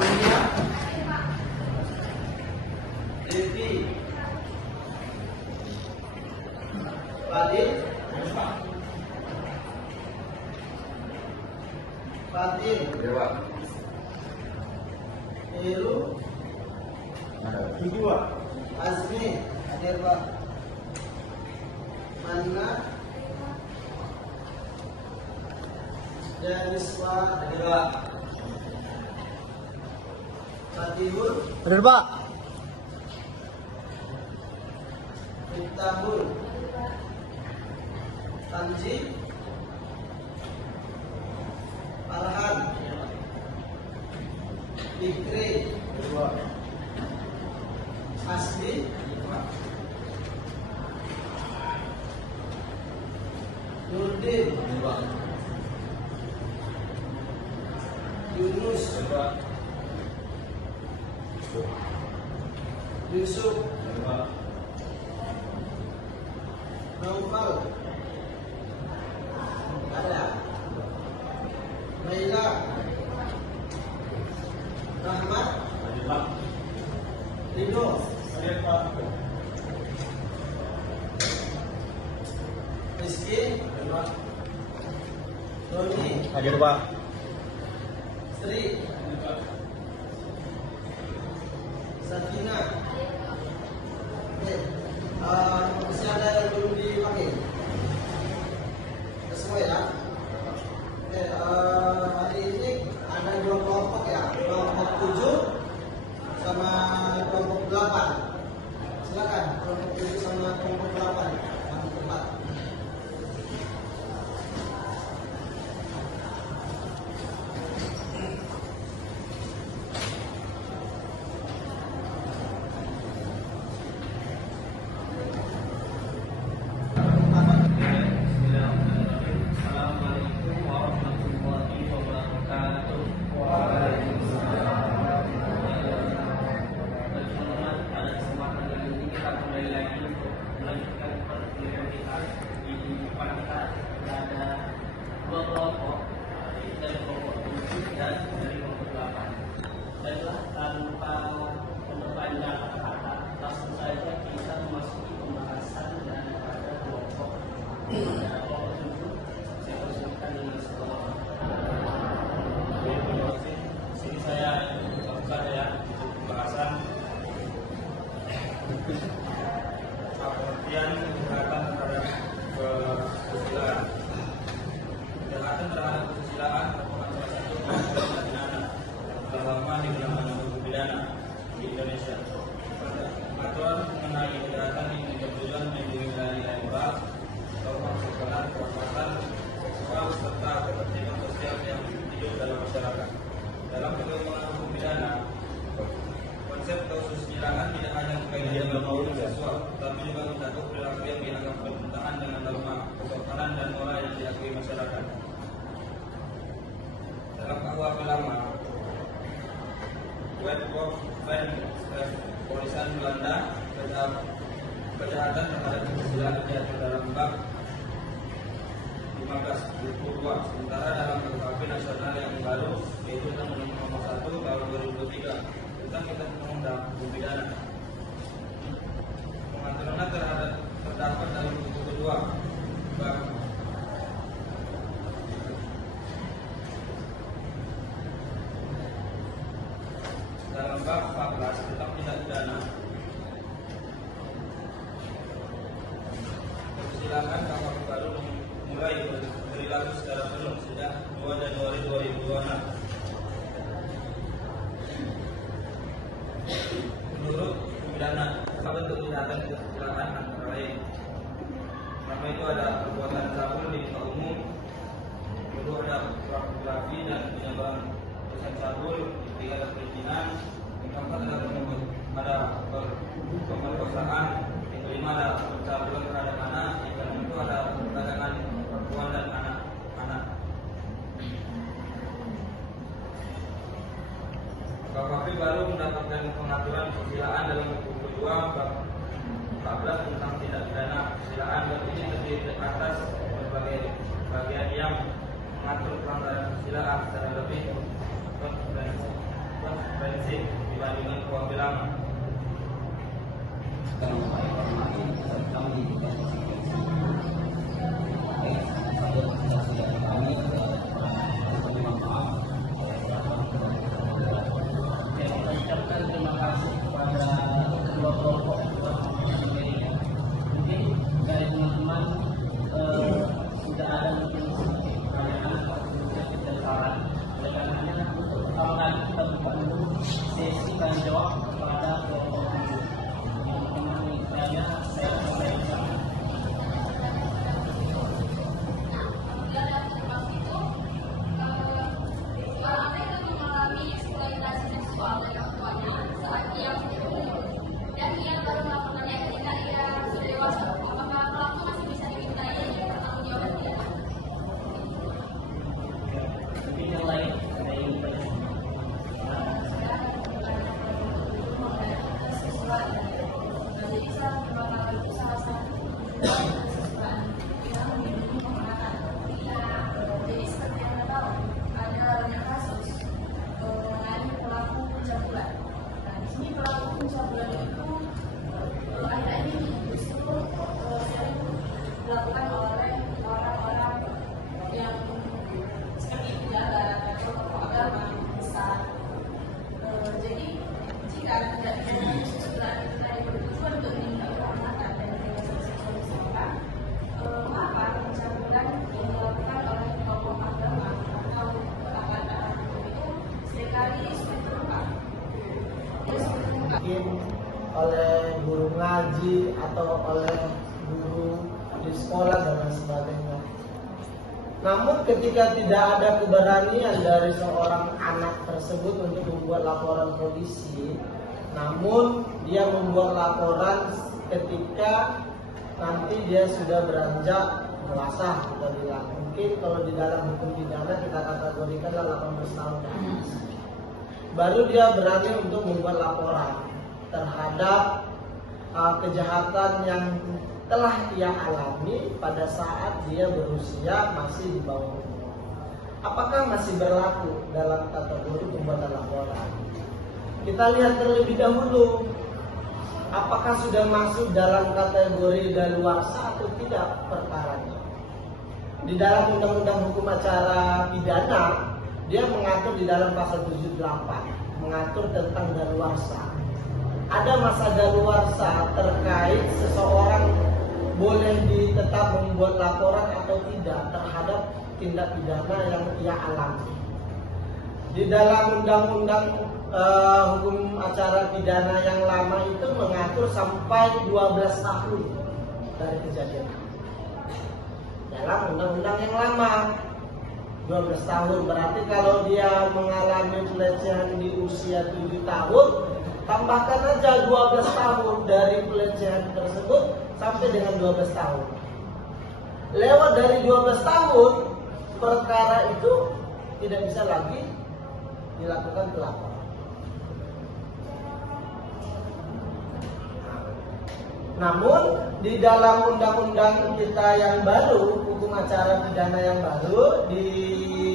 Aulia, Devi, Fadil, Fatin, Dewa. Heru, Kedua. Azmi, hadir Pak. Manna, Janiswa, hadir Pak. Fatihul, Hadir Pak. Miftahul, Tanji, Farhan, Fikri, Asli, Nurdin, Yunus, Yusuf, Naufal, ada, Naila, Rahmat, Rido, Rizky, Doni, Hadir Pak. Sri, Sakina. Masih ada yang belum dipakai? Semua ya? Hari ini ada 2 kelompok ya, kelompok 7 sama kelompok 8. Silakan kelompok 7 sama kelompok 8 yang tempat. Assalamualaikum warahmatullahi wabarakatuh. Teman-teman, pada kesempatan kali ini kita kembali lagi untuk melanjutkan perkuliahan kita. Di depan kita ada 2 kelompok, dari kelompok 7 dan dari kelompok 8. Baiklah, tanpa memperpanjang kata-kata, langsung saja kita memasuki pembahasan daripada kelompok 7. Saya persilakan dengan sekolah. Terima kasih. Sini saya lakukan ya untuk pembahasan pengertian kejahatan terhadap kesusilaan. Kejahatan terhadap kesusilaan merupakan salah satu tindak pidana terlama di dalam hukum pidana di Indonesia. Aturan mengenai kejahatan ini bertujuan melindungi nilai-nilai moral, norma kesopanan, kehormatan seksual serta ketertiban sosial yang hidup dalam masyarakat. Dalam perkembangan hukum pidana, konsep kesusilaan tidak hanya berkaitan dengan hubungan seksual, tapi juga mencakup perilaku yang dianggap bertentangan dengan norma kesopanan dan moral yang diakui masyarakat. Dalam KUHP lama, Wetboek van Polisian Belanda, kejahatan terhadap kesusilaan diatur dalam bab 1522. Sementara dalam KUHP nasional yang baru, yaitu Undang-Undang Nomor 1 Tahun 2003 tentang Kitab Undang Hukum Pidana, pengaturan terdapat dalam buku kedua bab dalam bab 14 tentang tindak pidana kesusilaan. KUHP baru mulai berlaku secara penuh sejak 2 Januari 2026. Menurut hukum pidana, bentuk kejahatan kesusilaan antara lain: pertama itu ada perbuatan cabul di muka umum, kedua ada pornografi dan penyebaran tulisan cabul, ketiga ada perizinan, yang keempat ada pemerkosaan, yang kelima ada pencabulan terhadap anak, yang keenam itu ada perdagangan perempuan dan anak-anak. KUHP baru mendapatkan pengaturan kesusilaan dalam buku kedua bab 14 tentang tindak pidana kesusilaan, dan ini terdiri atas berbagai bagian yang mengatur pelanggaran kesusilaan secara lebih komprehensif. hanya dengan perwakilan. Terima kasih kepada kedua kelompok mungkin dari teman-teman sudah ada mungkin pertanyaan atau saran. Oleh karenanya untuk pertama kali kita buka dulu sesi tanya jawab kepada kelompok teman-teman saya sampaikan. Dilakukan oleh orang-orang yang seperti pejabat atau tokoh agama besar. Jadi jika tidak ada pencabulan tadi bertujuan untuk meningkatkan kehormatan dan kebebasan seksual seseorang, maka pencabulan yang dilakukan oleh tokoh agama atau aparat itu seringkali sudah terungkap. Mungkin oleh guru ngaji atau oleh guru di sekolah dan lain sebagainya. Namun ketika tidak ada keberanian dari seorang anak tersebut untuk membuat laporan polisi, namun dia membuat laporan ketika nanti dia sudah beranjak dewasa, kita bilang. Mungkin kalau di dalam hukum pidana kita kategorikan 18 tahun ke atas. Baru dia berani untuk membuat laporan terhadap kejahatan yang telah ia alami pada saat dia berusia masih di bawah umur. Apakah masih berlaku dalam kategori pembuatan laporan? Kita lihat terlebih dahulu, apakah sudah masuk dalam kategori daluarsa atau tidak perkaranya. Di dalam Undang-Undang Hukum Acara Pidana, dia mengatur di dalam pasal 78, mengatur tentang daluarsa. Ada masa daluarsa terkait seseorang boleh ditetap membuat laporan atau tidak terhadap tindak pidana yang ia alami. Di dalam Undang-Undang Hukum Acara Pidana yang lama itu mengatur sampai 12 tahun dari kejadian. Dalam Undang-Undang yang lama 12 tahun berarti kalau dia mengalami pelecehan di usia 7 tahun, tambahkan aja 12 tahun dari pelecehan tersebut sampai dengan 12 tahun. Lewat dari 12 tahun, perkara itu tidak bisa lagi dilakukan pelapor. Namun di dalam undang-undang kita yang baru, hukum acara pidana yang baru di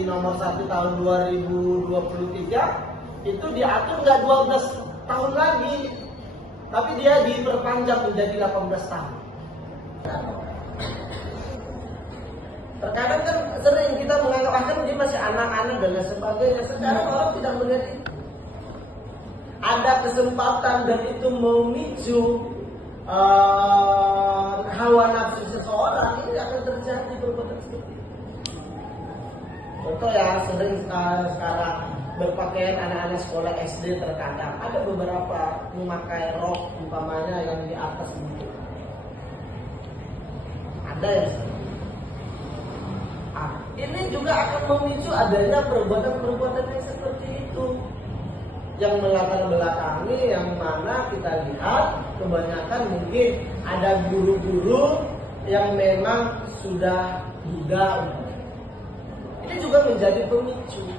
nomor 1 tahun 2023 itu diatur nggak 12 tahun lagi, tapi dia diperpanjang menjadi 18 tahun. Terkadang kan sering kita menganggap akan dia masih anak-anak dan lain sebagainya. Sekarang orang tidak melihat itu. Ada kesempatan dan itu memicu hawa nafsu seseorang, ini akan terjadi perbuatan seperti itu. Contoh ya, sering sekarang berpakaian anak-anak sekolah SD terkadang ada beberapa memakai rok umpamanya yang di atas lutut. Ada yang ini juga akan memicu adanya perbuatan-perbuatan yang seperti itu, yang melatar belakangi, yang mana kita lihat kebanyakan mungkin ada guru-guru yang memang sudah duda. Ini juga menjadi pemicu.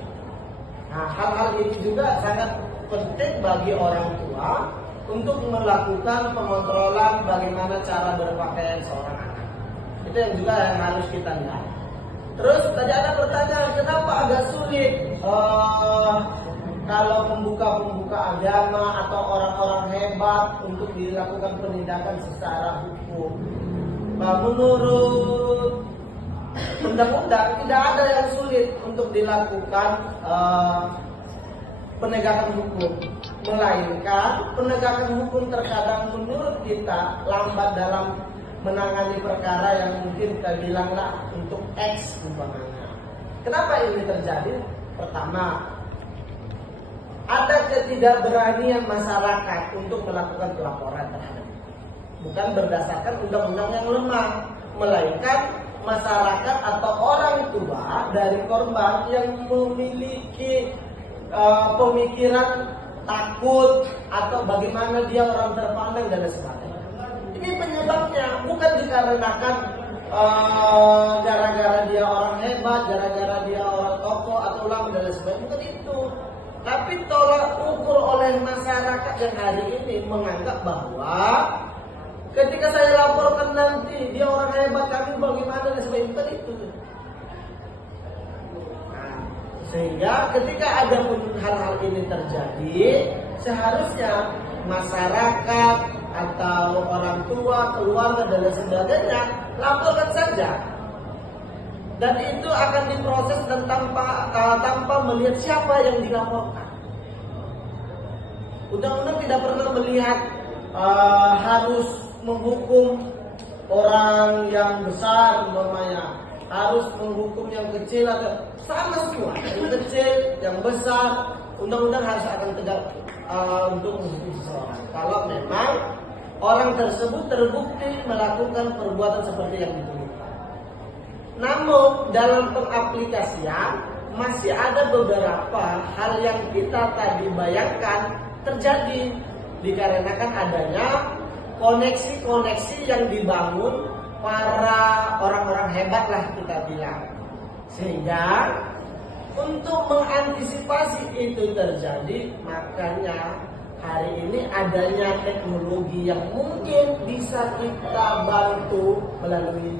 Nah, hal-hal ini juga sangat penting bagi orang tua untuk melakukan pengontrolan bagaimana cara berpakaian seorang anak. Itu yang juga yang harus kita lihat. Terus tadi ada pertanyaan, kenapa agak sulit kalau pembuka-pembuka agama atau orang-orang hebat untuk dilakukan penindakan secara hukum. Nah, menurut undang-undang tidak ada yang sulit untuk dilakukan penegakan hukum, melainkan penegakan hukum terkadang menurut kita lambat dalam menangani perkara yang mungkin kita bilanglah untuk X umpamanya. Kenapa ini terjadi? Pertama, ada ketidakberanian masyarakat untuk melakukan pelaporan terhadap, bukan berdasarkan undang-undang yang lemah, melainkan masyarakat atau orang tua dari korban yang memiliki pemikiran takut atau bagaimana dia orang terpandang dan sebagainya. Ini penyebabnya bukan dikarenakan gara-gara dia orang hebat, gara-gara dia orang tokoh atau ulama dan sebagainya, bukan itu. Tapi tolak ukur oleh masyarakat yang hari ini menganggap bahwa ketika saya laporkan nanti dia orang hebat, kami bagaimana dan sebagainya, bukan itu. Sehingga ketika ada pun hal-hal ini terjadi, seharusnya masyarakat atau orang tua, keluarga dan sebagainya laporkan saja. Dan itu akan diproses dan tanpa melihat siapa yang dilaporkan. Undang-undang tidak pernah melihat harus menghukum orang yang besar umpamanya, harus menghukum yang kecil atau sama semua, yang kecil, yang besar, undang-undang harus akan tegak untuk menghukum seseorang. Kalau memang orang tersebut terbukti melakukan perbuatan seperti yang dituduhkan. Namun dalam pengaplikasian masih ada beberapa hal yang kita tadi bayangkan terjadi dikarenakan adanya koneksi-koneksi yang dibangun para orang-orang hebat lah kita bilang. Sehingga untuk mengantisipasi itu terjadi, makanya hari ini adanya teknologi yang mungkin bisa kita bantu melalui